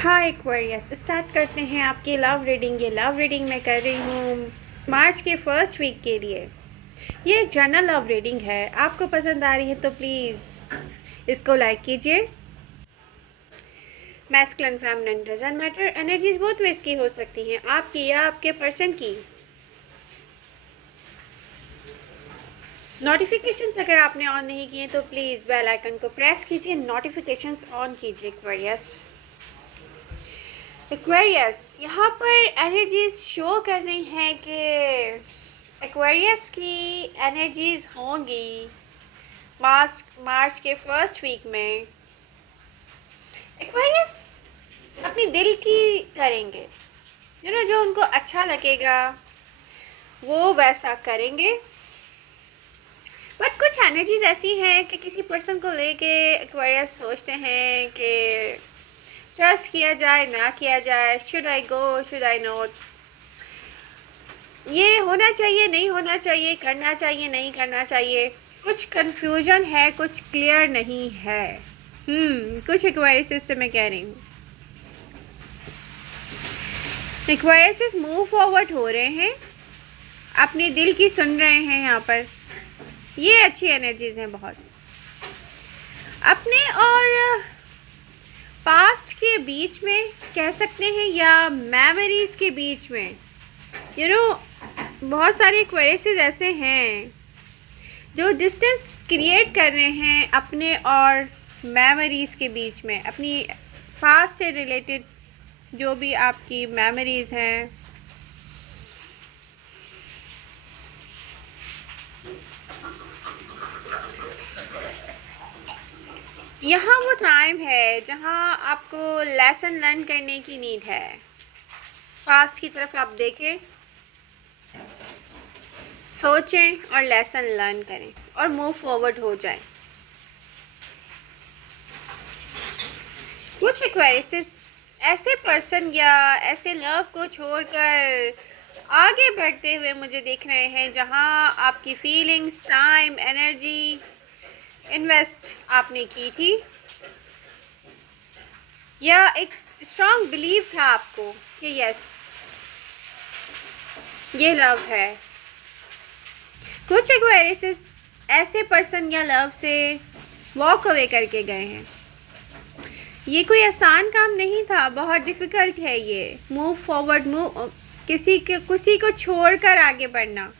हाँ Aquarius, start करते हैं आपकी लव रीडिंग। ये लव रीडिंग मैं कर रही हूँ मार्च के फर्स्ट वीक के लिए। ये एक जनरल लव रीडिंग है। आपको पसंद आ रही है तो प्लीज़ इसको लाइक कीजिए। Masculine feminine doesn't matter. Energies बहुत वेज की हो सकती हैं, आपकी या आपके पर्सन की। नोटिफिकेशंस अगर आपने ऑन नहीं किए तो प्लीज़ बेल आइकन को प्रेस कीजिए, नोटिफिकेशंस ऑन कीजिए एक्वेरियस। एक्वेरियस, यहाँ पर एनर्जीज शो कर रही हैं कि एक्वेरियस की एनर्जीज होंगी मार्च के फर्स्ट वीक में। एक्वेरियस अपनी दिल की करेंगे, जो उनको अच्छा लगेगा वो वैसा करेंगे। बट कुछ एनर्जीज ऐसी हैं कि किसी पर्सन को लेके एक्वेरियस सोचते हैं कि ट्रस्ट किया जाए ना किया जाए, should I go should I not, ये होना चाहिए नहीं होना चाहिए, करना चाहिए नहीं करना चाहिए। कुछ कंफ्यूजन है, कुछ क्लियर नहीं है। कुछ एक्वेरियस से मैं कह रही हूँ, एक्वेरियस मूव फॉरवर्ड हो रहे हैं, अपने दिल की सुन रहे हैं। यहाँ पर ये अच्छी एनर्जीज हैं बहुत। अपने और पास्ट के बीच में कह सकते हैं या मेमोरीज के बीच में, बहुत सारे एक्वेरियस ऐसे हैं जो डिस्टेंस क्रिएट कर रहे हैं अपने और मेमोरीज के बीच में। अपनी पास्ट से रिलेटेड जो भी आपकी मेमोरीज हैं, यहाँ वो टाइम है जहाँ आपको लेसन लर्न करने की नीड है। पास्ट की तरफ आप देखें, सोचें और लेसन लर्न करें और मूव फॉरवर्ड हो जाएं। कुछ एक्वेरियस ऐसे पर्सन या ऐसे लव को छोड़कर आगे बढ़ते हुए मुझे दिख रहे हैं जहां आपकी फीलिंग्स, टाइम, एनर्जी इन्वेस्ट आपने की थी, या एक स्ट्रॉन्ग बिलीव था आपको कि यस ये लव है। कुछ एक्वेरियस ऐसे पर्सन या लव से वॉक अवे करके गए हैं। ये कोई आसान काम नहीं था, बहुत डिफ़िकल्ट है ये मूव फॉरवर्ड, किसी को छोड़कर आगे बढ़ना,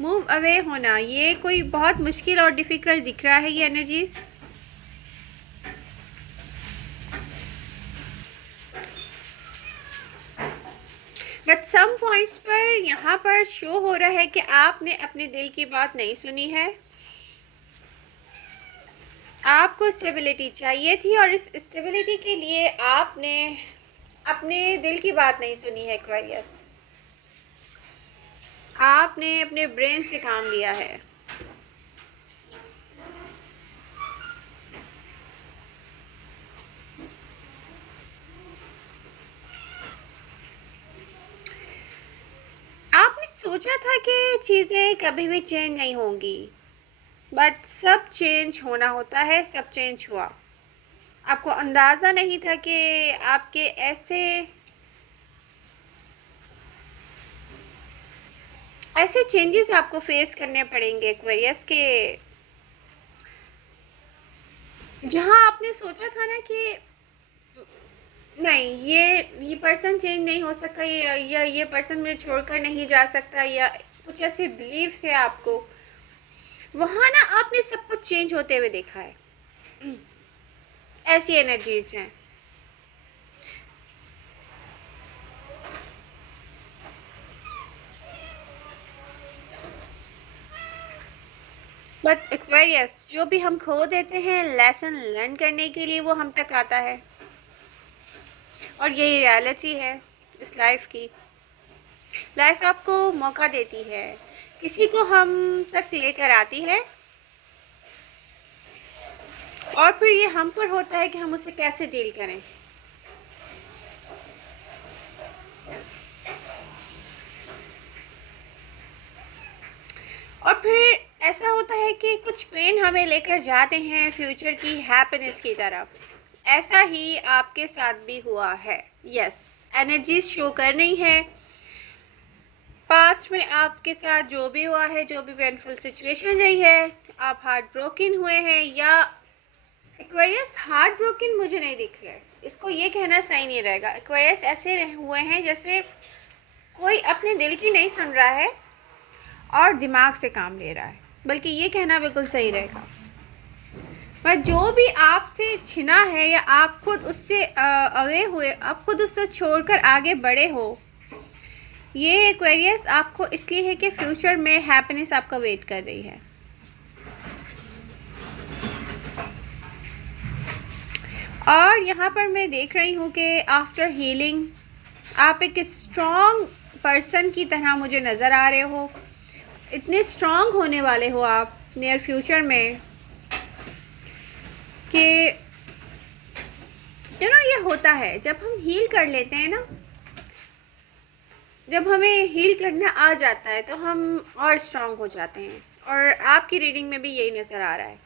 मूव अवे होना। ये कोई बहुत मुश्किल और डिफ़िकल्ट दिख रहा है ये एनर्जीज। बट सम पॉइंट्स पर यहाँ पर शो हो रहा है कि आपने अपने दिल की बात नहीं सुनी है। आपको स्टेबिलिटी चाहिए थी और इस स्टेबिलिटी के लिए आपने अपने दिल की बात नहीं सुनी है एक्वेरियस। आपने अपने ब्रेन से काम लिया है। आपने सोचा था कि चीज़ें कभी भी चेंज नहीं होंगी, बट सब चेंज होना होता है, सब चेंज हुआ। आपको अंदाज़ा नहीं था कि आपके ऐसे चेंजेस आपको फेस करने पड़ेंगे एक्वेरियस के, जहां आपने सोचा था ना कि नहीं, ये पर्सन चेंज नहीं हो सकता, ये पर्सन मुझे छोड़कर नहीं जा सकता, या कुछ ऐसे बिलीव्स है आपको, वहाँ ना आपने सब कुछ चेंज होते हुए देखा है। ऐसी एनर्जीज हैं। बट एक्वेरियस, जो भी हम खो देते हैं लेसन लर्न करने के लिए, वो हम तक आता है, और यही रियलिटी है इस लाइफ की। लाइफ आपको मौका देती है, किसी को हम तक लेकर आती है, और फिर ये हम पर होता है कि हम उसे कैसे डील करें। और फिर ऐसा होता है कि कुछ पेन हमें लेकर जाते हैं फ्यूचर की हैप्पीनेस की तरफ। ऐसा ही आपके साथ भी हुआ है। यस, एनर्जीज शो कर रही हैं। पास्ट में आपके साथ जो भी हुआ है, जो भी पेनफुल सिचुएशन रही है, आप हार्ट ब्रोकन हुए हैं, या एक्वेरियस हार्ट ब्रोकन मुझे नहीं दिख रहा है, इसको ये कहना सही नहीं रहेगा। एक्वेरियस ऐसे हुए हैं जैसे कोई अपने दिल की नहीं सुन रहा है और दिमाग से काम ले रहा है, बल्कि ये कहना बिल्कुल सही रहेगा। पर जो भी आपसे छिना है या आप खुद उससे अवे हुए, आप खुद उससे छोड़कर आगे बढ़े हो, ये एक्वेरियस आपको इसलिए है कि फ्यूचर में हैप्पीनेस आपका वेट कर रही है। और यहाँ पर मैं देख रही हूँ कि आफ्टर हीलिंग आप एक स्ट्रॉन्ग पर्सन की तरह मुझे नज़र आ रहे हो। इतने स्ट्रॉन्ग होने वाले हो आप नियर फ्यूचर में कि ये होता है जब हम हील कर लेते हैं ना, जब हमें हील करना आ जाता है तो हम और स्ट्रॉन्ग हो जाते हैं, और आपकी रीडिंग में भी यही नज़र आ रहा है।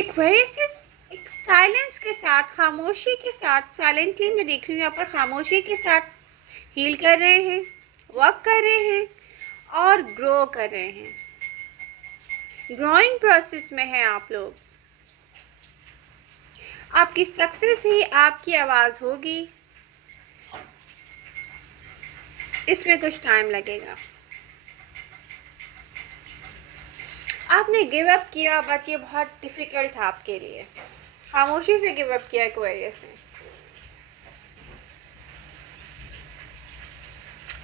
एक्वेरियस एक साइलेंस के साथ, खामोशी के साथ, साइलेंटली मैं देख रही हूँ यहाँ पर, खामोशी के साथ हील कर रहे हैं, वर्क कर रहे हैं और ग्रो कर रहे हैं। ग्रोइंग प्रोसेस में हैं आप लोग। आपकी सक्सेस ही आपकी आवाज़ होगी, इसमें कुछ टाइम लगेगा। आपने गिव अप किया, बट ये बहुत डिफ़िकल्ट था आपके लिए। खामोशी से गिव अप किया एक्वेरियस ने।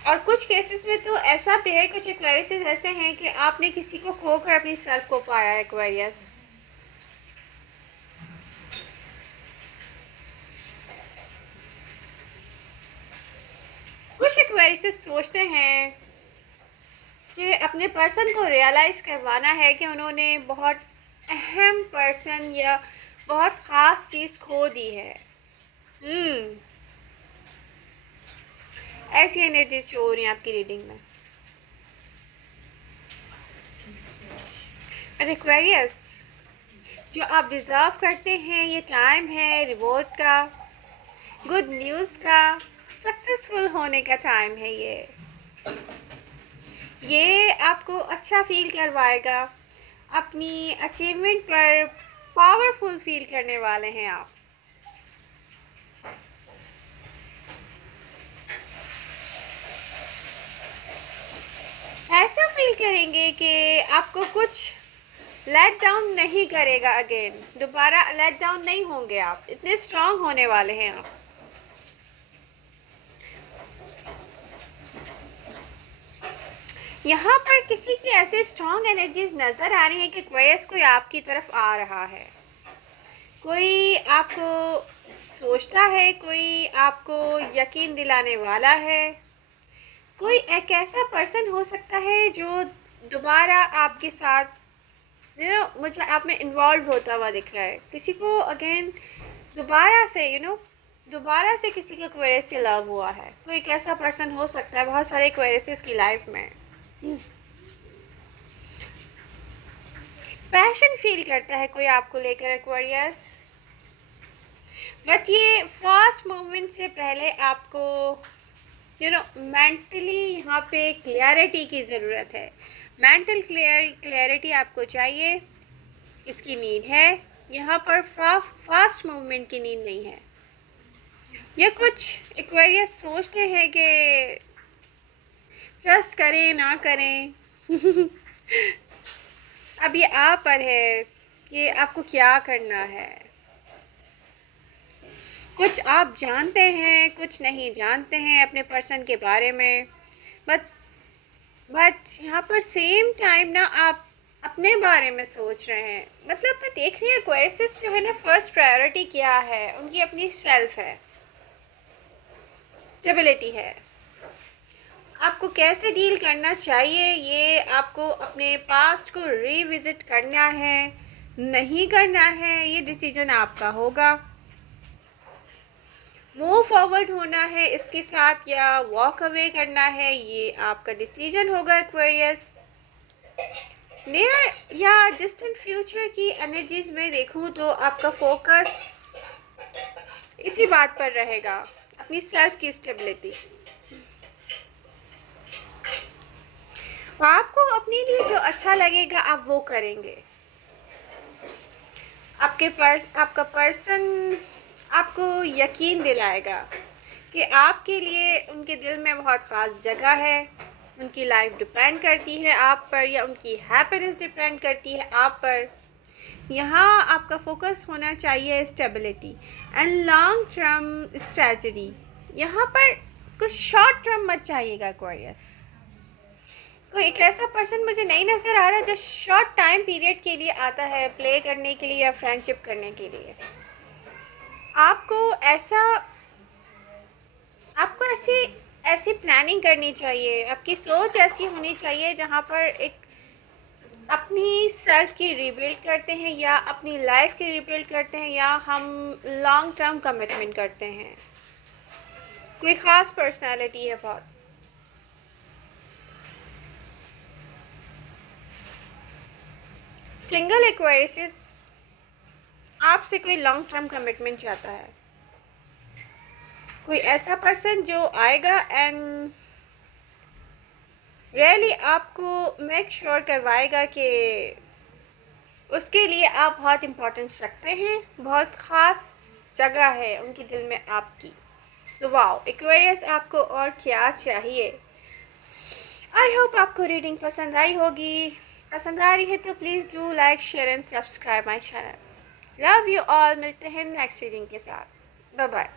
और कुछ केसेस में तो ऐसा भी है, कुछ एक्वेरियस ऐसे हैं कि आपने किसी को खोकर अपनी सेल्फ को पाया है एक्वेरियस। कुछ एक्वेरियस सोचते हैं कि अपने पर्सन को रियलाइज़ करवाना है कि उन्होंने बहुत अहम पर्सन या बहुत ख़ास चीज़ खो दी है। ऐसी एनर्जी शो हो रही है आपकी रीडिंग में। और एक्वेरियस, जो आप डिज़र्व करते हैं, ये टाइम है रिवॉर्ड का, गुड न्यूज़ का, सक्सेसफुल होने का टाइम है। ये आपको अच्छा फील करवाएगा। अपनी अचीवमेंट पर पावरफुल फील करने वाले हैं आप। ऐसा फील करेंगे कि आपको कुछ लेट डाउन नहीं करेगा। अगेन दोबारा लेट डाउन नहीं होंगे आप, इतने स्ट्रांग होने वाले हैं आप। यहाँ पर किसी की ऐसे स्ट्रांग एनर्जीज नज़र आ रही है कि एक्वेरियस कोई आपकी तरफ आ रहा है, कोई आपको सोचता है, कोई आपको यकीन दिलाने वाला है। कोई एक ऐसा पर्सन हो सकता है जो दोबारा आपके साथ मुझे आप में इन्वॉल्व होता हुआ दिख रहा है। किसी को अगेन दोबारा से दोबारा से किसी का एक्वेरियस से लव हुआ है। कोई एक ऐसा पर्सन हो सकता है बहुत सारे एक्वेरियस की लाइफ में। पैशन फील करता है कोई आपको लेकर एक्वेरियस, बट ये फास्ट मूवमेंट से पहले आपको मेंटली यहाँ पे क्लियरिटी की ज़रूरत है। मेंटल क्लियरिटी आपको चाहिए, इसकी नीड है। यहाँ पर फास्ट मूवमेंट की नीड नहीं है। ये कुछ एक्वेरियस सोचते हैं कि ट्रस्ट करें ना करें अब ये आप पर है कि आपको क्या करना है। कुछ आप जानते हैं, कुछ नहीं जानते हैं अपने पर्सन के बारे में, बट यहाँ पर सेम टाइम ना आप अपने बारे में सोच रहे हैं। मतलब मैं देख रही हूँ एक्वेरियस जो है ना, फर्स्ट प्रायोरिटी क्या है उनकी, अपनी सेल्फ है, स्टेबिलिटी है। आपको कैसे डील करना चाहिए, ये आपको अपने पास्ट को रिविजिट करना है, नहीं करना है, ये डिसीजन आपका होगा। मूव फॉरवर्ड होना है इसके साथ या वॉक अवे करना है, ये आपका डिसीजन होगा एक्वेरियस। नियर या डिस्टेंट फ्यूचर की एनर्जीज में देखूं तो आपका फोकस इसी बात पर रहेगा, अपनी सेल्फ की स्टेबिलिटी। आपको अपने लिए जो अच्छा लगेगा आप वो करेंगे। आपका पर्सन आपको यकीन दिलाएगा कि आपके लिए उनके दिल में बहुत ख़ास जगह है, उनकी लाइफ डिपेंड करती है आप पर, या उनकी हैप्पीनेस डिपेंड करती है आप पर। यहाँ आपका फोकस होना चाहिए stability and long term strategy. यहाँ पर कुछ शॉर्ट टर्म मत चाहिएगा एक्वेरियस। कोई एक ऐसा पर्सन मुझे नहीं नज़र आ रहा जो शॉर्ट टाइम पीरियड के लिए आता है प्ले करने के लिए या फ्रेंडशिप करने के लिए। आपको ऐसी प्लानिंग करनी चाहिए, आपकी सोच ऐसी होनी चाहिए जहाँ पर एक अपनी सेल्फ की रिबिल्ड करते हैं या अपनी लाइफ की रिबिल्ड करते हैं, या हम लॉन्ग टर्म कमिटमेंट करते हैं। कोई ख़ास पर्सनालिटी है बहुत। सिंगल एक्वेरियस आपसे कोई लॉन्ग टर्म कमिटमेंट चाहता है। कोई ऐसा पर्सन जो आएगा एंड रियली आपको मेक श्योर करवाएगा कि उसके लिए आप बहुत इम्पोर्टेंस रखते हैं, बहुत ख़ास जगह है उनके दिल में आपकी। तो वाओ एक्वेरियस, आपको और क्या चाहिए। आई होप आपको रीडिंग पसंद आई होगी। पसंद आ रही है तो please do like share and subscribe my channel. Love you all. मिलते हैं नेक्स्ट रीडिंग के साथ। Bye bye.